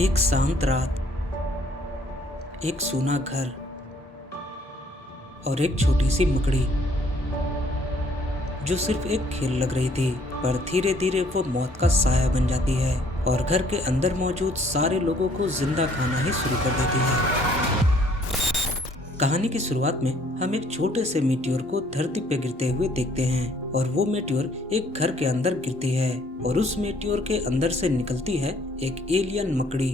एक शांत रात, एक सूना घर और एक छोटी सी मकड़ी जो सिर्फ एक खेल लग रही थी, पर धीरे धीरे वो मौत का साया बन जाती है और घर के अंदर मौजूद सारे लोगों को जिंदा खाना ही शुरू कर देती है। कहानी की शुरुआत में हम एक छोटे से मीटियोर को धरती पे गिरते हुए देखते हैं और वो मीटियोर एक घर के अंदर गिरती है और उस मीटियोर के अंदर से निकलती है एक एलियन मकड़ी।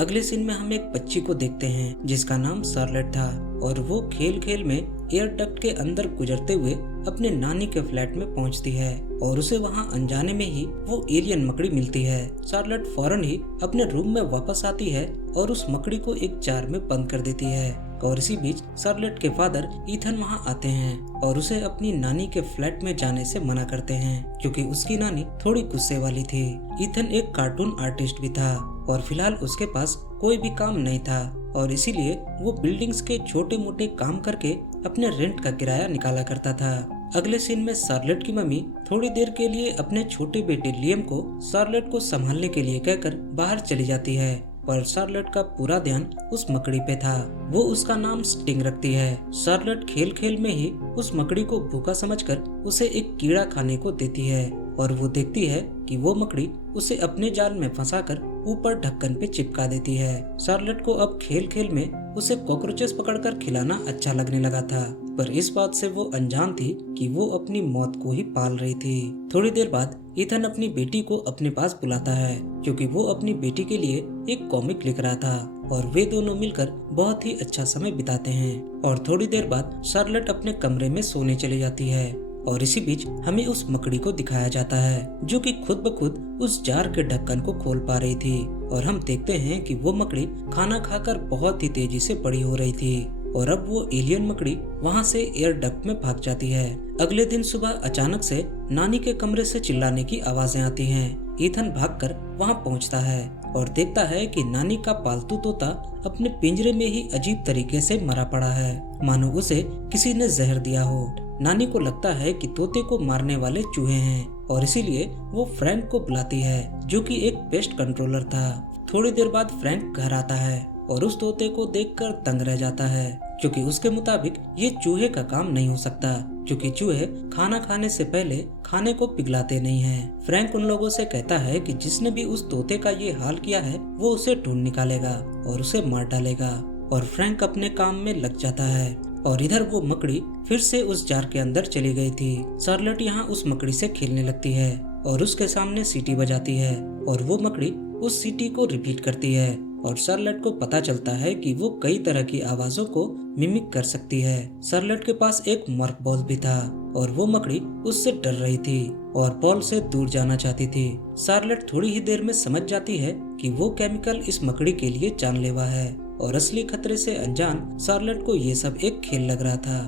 अगले सीन में हम एक बच्ची को देखते हैं जिसका नाम शार्लेट था और वो खेल खेल में एयर डक्ट के अंदर गुजरते हुए अपने नानी के फ्लैट में पहुंचती है और उसे वहां अनजाने में ही वो एलियन मकड़ी मिलती है। शार्लेट फौरन ही अपने रूम में वापस आती है और उस मकड़ी को एक जार में बंद कर देती है और इसी बीच शार्लेट के फादर ईथन वहां आते हैं और उसे अपनी नानी के फ्लैट में जाने से मना करते हैं क्योंकि उसकी नानी थोड़ी गुस्से वाली थी। ईथन एक कार्टून आर्टिस्ट भी था और फिलहाल उसके पास कोई भी काम नहीं था और इसीलिए वो बिल्डिंग्स के छोटे मोटे काम करके अपने रेंट का किराया निकाला करता था। अगले सीन में शार्लेट की मम्मी थोड़ी देर के लिए अपने छोटे बेटे लियम को शार्लेट को संभालने के लिए कहकर बाहर चली जाती है, पर शार्लेट का पूरा ध्यान उस मकड़ी पे था। वो उसका नाम स्टिंग रखती है। शार्लेट खेल खेल में ही उस मकड़ी को भूखा समझकर उसे एक कीड़ा खाने को देती है और वो देखती है कि वो मकड़ी उसे अपने जाल में फंसाकर ऊपर ढक्कन पे चिपका देती है। शार्लेट को अब खेल खेल में उसे कॉकरोचेस पकड़कर खिलाना अच्छा लगने लगा था, पर इस बात से वो अनजान थी कि वो अपनी मौत को ही पाल रही थी। थोड़ी देर बाद ईथन अपनी बेटी को अपने पास बुलाता है क्योंकि वो अपनी बेटी के लिए एक कॉमिक लिख रहा था और वे दोनों मिलकर बहुत ही अच्छा समय बिताते हैं। और थोड़ी देर बाद शार्लेट अपने कमरे में सोने चली जाती है और इसी बीच हमें उस मकड़ी को दिखाया जाता है जो कि खुद ब खुद उस जार के ढक्कन को खोल पा रही थी और हम देखते हैं कि वो मकड़ी खाना खाकर बहुत ही तेजी से बड़ी हो रही थी और अब वो एलियन मकड़ी वहां से एयर डक्ट में भाग जाती है। अगले दिन सुबह अचानक से नानी के कमरे से चिल्लाने की आवाजें आती हैं। ईथन भागकर वहां पहुंचता है और देखता है कि नानी का पालतू तोता अपने पिंजरे में ही अजीब तरीके से मरा पड़ा है, मानो उसे किसी ने जहर दिया हो। नानी को लगता है कि तोते को मारने वाले चूहे हैं और इसीलिए वो फ्रैंक को बुलाती है जो कि एक पेस्ट कंट्रोलर था। थोड़ी देर बाद फ्रैंक घर आता है और उस तोते को देखकर दंग रह जाता है क्योंकि उसके मुताबिक ये चूहे का काम नहीं हो सकता क्योंकि चूहे खाना खाने से पहले खाने को पिघलाते नहीं हैं। फ्रैंक उन लोगों से कहता है कि जिसने भी उस तोते का ये हाल किया है वो उसे ढूंढ निकालेगा और उसे मार डालेगा और फ्रैंक अपने काम में लग जाता है। और इधर वो मकड़ी फिर से उस जार के अंदर चली गई थी। शार्लेट यहाँ उस मकड़ी से खेलने लगती है और उसके सामने सीटी बजाती है और वो मकड़ी उस सीटी को रिपीट करती है और शार्लेट को पता चलता है कि वो कई तरह की आवाजों को मिमिक कर सकती है। शार्लेट के पास एक मर्फ बॉल भी था और वो मकड़ी उससे डर रही थी और बॉल से दूर जाना चाहती थी। शार्लेट थोड़ी ही देर में समझ जाती है कि वो केमिकल इस मकड़ी के लिए जानलेवा है और असली खतरे से अनजान शार्लेट को ये सब एक खेल लग रहा था।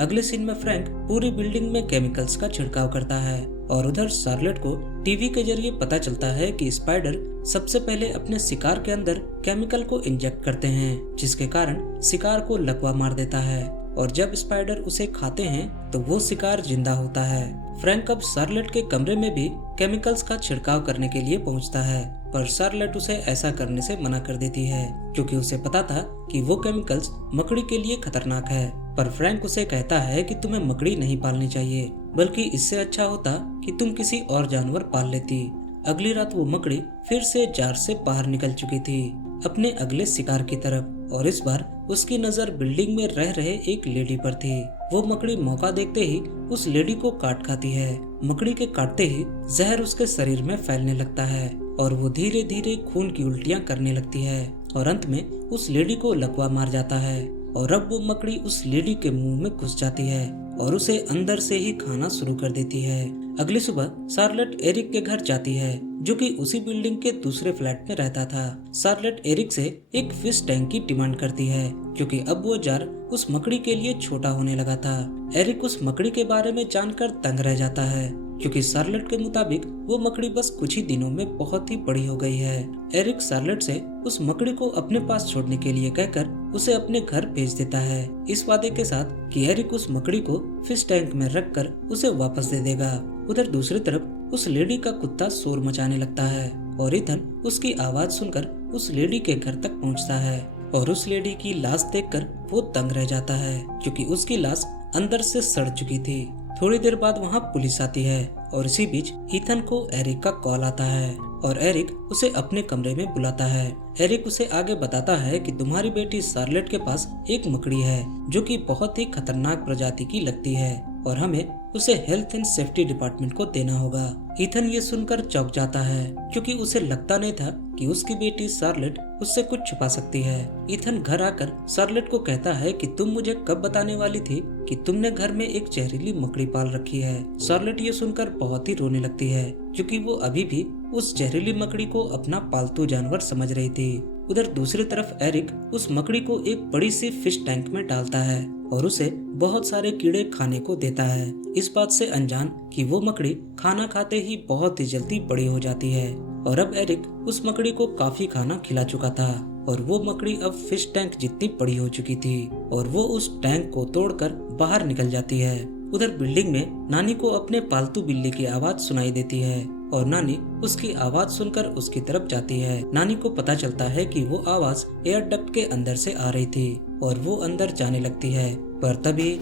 अगले सीन में फ्रैंक पूरी बिल्डिंग में केमिकल्स का छिड़काव करता है और उधर शार्लेट को टीवी के जरिए पता चलता है कि स्पाइडर सबसे पहले अपने शिकार के अंदर केमिकल को इंजेक्ट करते हैं जिसके कारण शिकार को लकवा मार देता है और जब स्पाइडर उसे खाते हैं तो वो शिकार जिंदा होता है। फ्रैंक अब शार्लेट के कमरे में भी केमिकल्स का छिड़काव करने के लिए पहुंचता है, पर शार्लेट उसे ऐसा करने से मना कर देती है क्योंकि उसे पता था कि वो केमिकल्स मकड़ी के लिए खतरनाक है। पर फ्रैंक उसे कहता है कि तुम्हें मकड़ी नहीं पालनी चाहिए, बल्कि इससे अच्छा होता कि तुम किसी और जानवर पाल लेती। अगली रात वो मकड़ी फिर से जार से बाहर निकल चुकी थी अपने अगले शिकार की तरफ और इस बार उसकी नजर बिल्डिंग में रह रहे एक लेडी पर थी। वो मकड़ी मौका देखते ही उस लेडी को काट खाती है। मकड़ी के काटते ही जहर उसके शरीर में फैलने लगता है और वो धीरे धीरे खून की उल्टियां करने लगती है और अंत में उस लेडी को लकवा मार जाता है और अब वो मकड़ी उस लेडी के मुंह में घुस जाती है और उसे अंदर से ही खाना शुरू कर देती है। अगली सुबह शार्लेट एरिक के घर जाती है जो कि उसी बिल्डिंग के दूसरे फ्लैट में रहता था। शार्लेट एरिक से एक फिश टैंक की डिमांड करती है क्योंकि अब वो जार उस मकड़ी के लिए छोटा होने लगा था। एरिक उस मकड़ी के बारे में जानकर दंग रह जाता है क्योंकि शार्लेट के मुताबिक वो मकड़ी बस कुछ ही दिनों में बहुत ही बड़ी हो गई है। एरिक शार्लेट से उस मकड़ी को अपने पास छोड़ने के लिए कहकर उसे अपने घर भेज देता है इस वादे के साथ कि एरिक उस मकड़ी को फिश टैंक में रखकर उसे वापस दे देगा। उधर दूसरी तरफ उस लेडी का कुत्ता शोर मचाने लगता है और ईथन उसकी आवाज सुनकर उस लेडी के घर तक पहुंचता है और उस लेडी की लाश देखकर वो दंग रह जाता है क्योंकि उसकी लाश अंदर से सड़ चुकी थी। थोड़ी देर बाद वहाँ पुलिस आती है और इसी बीच ईथन को एरिक का कॉल आता है और एरिक उसे अपने कमरे में बुलाता है। एरिक उसे आगे बताता है कि तुम्हारी बेटी शार्लेट के पास एक मकड़ी है जो कि बहुत ही खतरनाक प्रजाति की लगती है और हमें उसे हेल्थ एंड सेफ्टी डिपार्टमेंट को देना होगा। ईथन ये सुनकर चौंक जाता है क्योंकि उसे लगता नहीं था कि उसकी बेटी शार्लेट उससे कुछ छुपा सकती है। ईथन घर आकर शार्लेट को कहता है कि तुम मुझे कब बताने वाली थी कि तुमने घर में एक जहरीली मकड़ी पाल रखी है। शार्लेट ये सुनकर बहुत ही रोने लगती है क्योंकि वो अभी भी उस जहरीली मकड़ी को अपना पालतू जानवर समझ रही थी। उधर दूसरी तरफ एरिक उस मकड़ी को एक बड़ी सी फिश टैंक में डालता है और उसे बहुत सारे कीड़े खाने को देता है, इस बात से अनजान कि वो मकड़ी खाना खाते ही बहुत ही जल्दी बड़ी हो जाती है। और अब एरिक उस मकड़ी को काफी खाना खिला चुका था और वो मकड़ी अब फिश टैंक जितनी बड़ी हो चुकी थी और वो उस टैंक को तोड़कर बाहर निकल जाती है। उधर बिल्डिंग में नानी को अपने पालतू बिल्ली की आवाज सुनाई देती है और नानी उसकी आवाज सुनकर उसकी तरफ जाती है। नानी को पता चलता है कि वो आवाज एयर डक्ट के अंदर से आ रही थी और वो अंदर जाने लगती है, पर तभी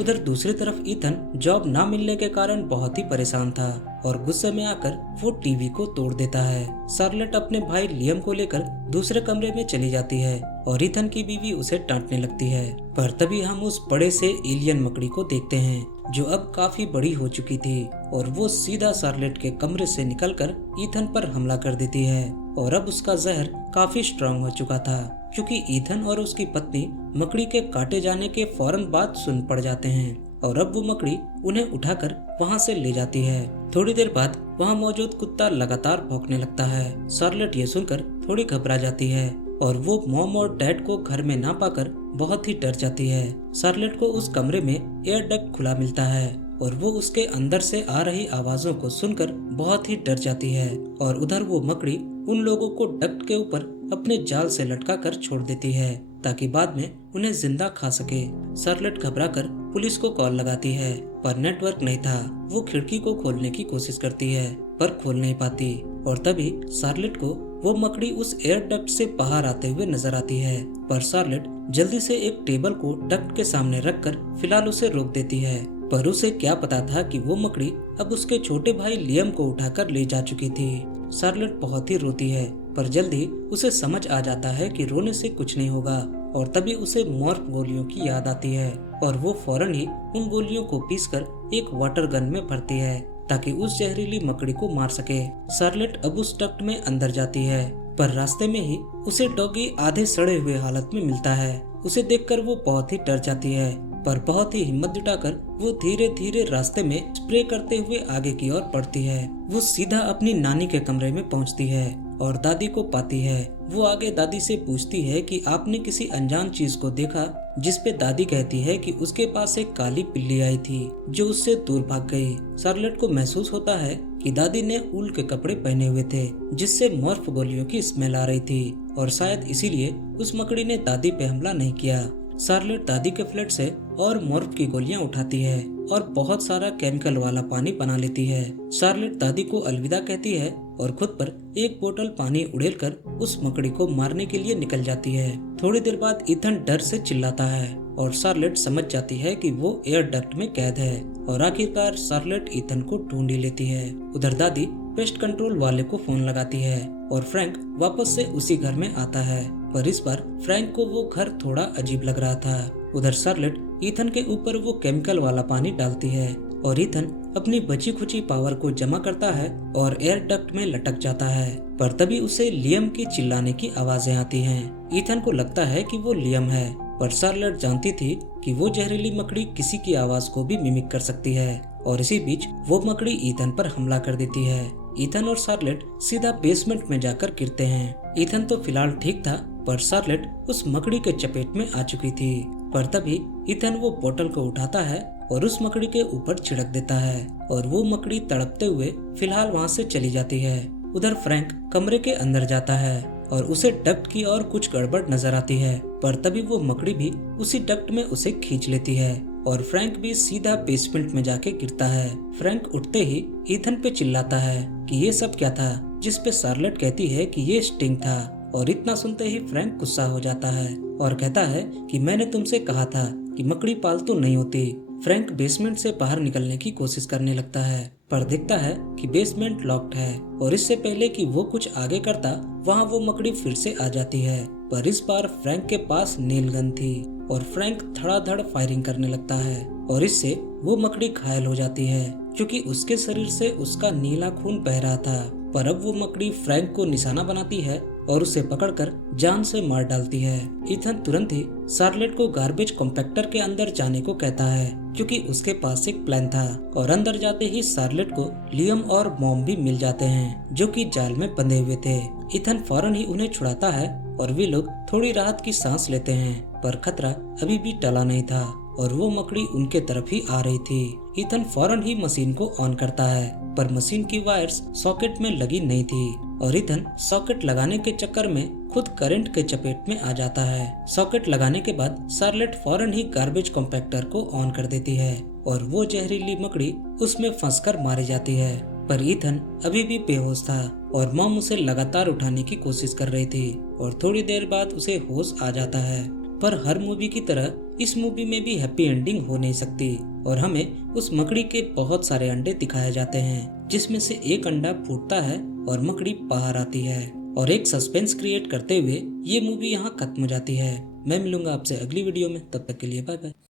उधर दूसरी तरफ ईथन जॉब ना मिलने के कारण बहुत ही परेशान था और गुस्से में आकर वो टीवी को तोड़ देता है। शार्लेट अपने भाई लियम को लेकर दूसरे कमरे में चली जाती है और ईथन की बीवी उसे डांटने लगती है, पर तभी हम उस बड़े से एलियन मकड़ी को देखते हैं जो अब काफी बड़ी हो चुकी थी और वो सीधा शार्लेट के कमरे से निकलकर ईथन पर हमला कर देती है और अब उसका जहर काफी स्ट्रांग हो चुका था क्योंकि ईथन और उसकी पत्नी मकड़ी के काटे जाने के फौरन बाद सुन पड़ जाते हैं और अब वो मकड़ी उन्हें उठाकर वहां से ले जाती है। थोड़ी देर बाद वहां मौजूद कुत्ता लगातार भौंकने लगता है। शार्लेट ये सुनकर थोड़ी घबरा जाती है और वो मॉम और डैड को घर में ना पाकर बहुत ही डर जाती है। शार्लेट को उस कमरे में एयर डक्ट खुला मिलता है और वो उसके अंदर से आ रही आवाजों को सुनकर बहुत ही डर जाती है और उधर वो मकड़ी उन लोगों को डक्ट के ऊपर अपने जाल से लटका कर छोड़ देती है ताकि बाद में उन्हें जिंदा खा सके। शार्लेट घबराकर पुलिस को कॉल लगाती है पर नेटवर्क नहीं था। वो खिड़की को खोलने की कोशिश करती है पर खोल नहीं पाती और तभी शार्लेट को वो मकड़ी उस एयर डक्ट से बाहर आते हुए नजर आती है, पर शार्लेट जल्दी से एक टेबल को डक्ट के सामने रखकर फिलहाल उसे रोक देती है। पर उसे क्या पता था कि वो मकड़ी अब उसके छोटे भाई लियम को उठाकर ले जा चुकी थी। शार्लेट बहुत ही रोती है पर जल्दी उसे समझ आ जाता है कि रोने से कुछ नहीं होगा और तभी उसे मॉर्फ गोलियों की याद आती है और वो फौरन ही उन गोलियों को पीसकर एक वाटर गन में भरती है ताकि उस जहरीली मकड़ी को मार सके। शार्लेट अब उस डक्ट में अंदर जाती है पर रास्ते में ही उसे डॉगी आधे सड़े हुए हालत में मिलता है। उसे देखकर वो बहुत ही डर जाती है पर बहुत ही हिम्मत जुटाकर वो धीरे धीरे रास्ते में स्प्रे करते हुए आगे की ओर बढ़ती है। वो सीधा अपनी नानी के कमरे में पहुंचती है और दादी को पाती है। वो आगे दादी से पूछती है कि आपने किसी अनजान चीज को देखा, जिस पे दादी कहती है कि उसके पास एक काली बिल्ली आई थी जो उससे दूर भाग गई। शार्लेट को महसूस होता है कि दादी ने ऊल के कपड़े पहने हुए थे जिससे मॉर्फ गोलियों की स्मेल आ रही थी और शायद इसीलिए उस मकड़ी ने दादी पे हमला नहीं किया। शार्लेट दादी के फ्लैट से और मॉर्फ की गोलियां उठाती है और बहुत सारा केमिकल वाला पानी बना लेती है। शार्लेट दादी को अलविदा कहती है और खुद पर एक बोतल पानी उड़ेलकर उस मकड़ी को मारने के लिए निकल जाती है। थोड़ी देर बाद ईथन डर से चिल्लाता है और शार्लेट समझ जाती है कि वो एयर डक्ट में कैद है और आखिरकार शार्लेट ईथन को ढूंढ ही लेती है। उधर दादी पेस्ट कंट्रोल वाले को फोन लगाती है और फ्रैंक वापस से उसी घर में आता है, पर इस बार फ्रैंक को वो घर थोड़ा अजीब लग रहा था। उधर शार्लेट ईथन के ऊपर वो केमिकल वाला पानी डालती है और ईथन अपनी बची खुची पावर को जमा करता है और एयर डक्ट में लटक जाता है, पर तभी उसे लियम की चिल्लाने की आवाजें आती हैं। ईथन को लगता है कि वो लियम है, पर शार्लेट जानती थी कि वो जहरीली मकड़ी किसी की आवाज को भी मिमिक कर सकती है और इसी बीच वो मकड़ी ईथन पर हमला कर देती है। ईथन और शार्लेट सीधा बेसमेंट में जाकर गिरते हैं। ईथन तो फिलहाल ठीक था पर शार्लेट उस मकड़ी के चपेट में आ चुकी थी, पर तभी ईथन वो बोतल को उठाता है और उस मकड़ी के ऊपर छिड़क देता है और वो मकड़ी तड़पते हुए फिलहाल वहाँ से चली जाती है। उधर फ्रैंक कमरे के अंदर जाता है और उसे डक्ट की और कुछ गड़बड़ नजर आती है, पर तभी वो मकड़ी भी उसी डक्ट में उसे खींच लेती है और फ्रैंक भी सीधा बेसमेंट में जाके गिरता है। फ्रैंक उठते ही ईथन पे चिल्लाता है कि ये सब क्या था, जिस पे शार्लेट कहती है कि ये स्टिंग था। और इतना सुनते ही फ्रैंक गुस्सा हो जाता है और कहता है कि मैंने तुमसे कहा था कि मकड़ी पालतू नहीं होती। फ्रैंक बेसमेंट से बाहर निकलने की कोशिश करने लगता है, पर देखता है कि बेसमेंट लॉक्ड है और इससे पहले कि वो कुछ आगे करता वहाँ वो मकड़ी फिर से आ जाती है। पर इस बार फ्रैंक के पास नेल गन थी और फ्रैंक धड़ाधड़ फायरिंग करने लगता है और इससे वो मकड़ी घायल हो जाती है क्योंकि उसके शरीर से उसका नीला खून बह रहा था। पर अब वो मकड़ी फ्रैंक को निशाना बनाती है और उसे पकड़कर जान से मार डालती है। ईथन तुरंत ही शार्लेट को गार्बेज कॉम्पैक्टर के अंदर जाने को कहता है क्योंकि उसके पास एक प्लान था। और अंदर जाते ही शार्लेट को लियम और मॉम भी मिल जाते हैं जो कि जाल में बंधे हुए थे। ईथन फौरन ही उन्हें छुड़ाता है और वे लोग थोड़ी राहत की सांस लेते हैं, पर खतरा अभी भी टला नहीं था और वो मकड़ी उनके तरफ ही आ रही थी। ईथन फौरन ही मशीन को ऑन करता है, पर मशीन की वायर्स सॉकेट में लगी नहीं थी और ईथन सॉकेट लगाने के चक्कर में खुद करंट के चपेट में आ जाता है। सॉकेट लगाने के बाद शार्लेट फौरन ही गार्बेज कॉम्पैक्टर को ऑन कर देती है और वो जहरीली मकड़ी उसमें फंसकर मारी जाती है। पर ईथन अभी भी बेहोश था और मॉम उसे लगातार उठाने की कोशिश कर रही थी और थोड़ी देर बाद उसे होश आ जाता है। पर हर मूवी की तरह इस मूवी में भी हैप्पी एंडिंग हो नहीं सकती और हमें उस मकड़ी के बहुत सारे अंडे दिखाए जाते हैं, जिसमें से एक अंडा फूटता है और मकड़ी बाहर आती है और एक सस्पेंस क्रिएट करते हुए ये मूवी यहाँ खत्म हो जाती है। मैं मिलूंगा आपसे अगली वीडियो में, तब तक के लिए बाय बाय।